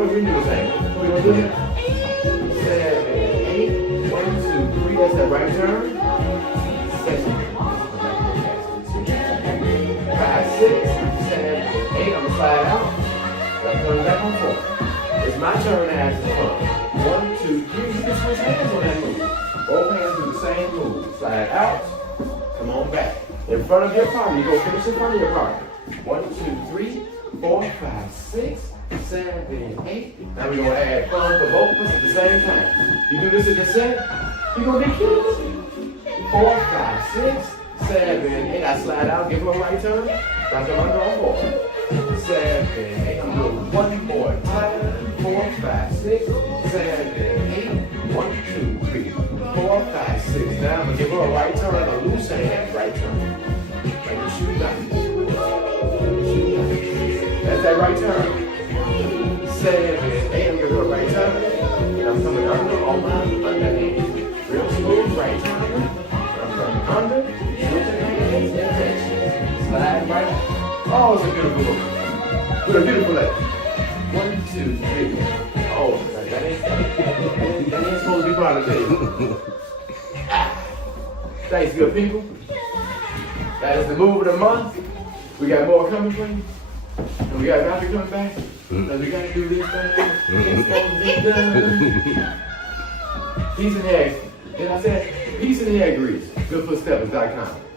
We do the same. We gonna do it? 7, 8, 1, 2, 3. That's that right turn. 7, 5, 6, 7, 8. I'm gonna slide out. I'm coming back on 4. It's my turn to ask the fun. 1, 2, 3. You can switch hands on that move. Both hands do the same move. Slide out. Come on back. In front of your partner. You go finish in front of your partner. 1, 2, 3, 4, 5, 6. 7, 8. Now we're going to add fun for both of us at the same time. You do this in the set, you're going to be cute. 4, 5, 6, 7, 8. I slide out, give her a right turn. Now come under on 4. 7, 8. I'm doing one more time. 4, 5, 6, 7, 8. 1, 2, 3, 4, 5, 6. Now I'm going to give her a right turn, a loose hand, right turn. Like a shoe down. That's that right turn. 7, 8, I'm gonna go right turn. And I'm coming under on my underhand. Real smooth, right turn. I'm coming under, switching hands, and touch. Slide right. Oh, it's a beautiful look. With a beautiful leg. 1, 2, 3. Oh, that ain't supposed to be part of it. Thanks, good people. That is the move of the month. We got more coming for you. And we got Robbie coming back. Because we got to do this thing. It's going to be done. Peace and hair. And I said, peace and hair grease. GoodFootSteppers.com.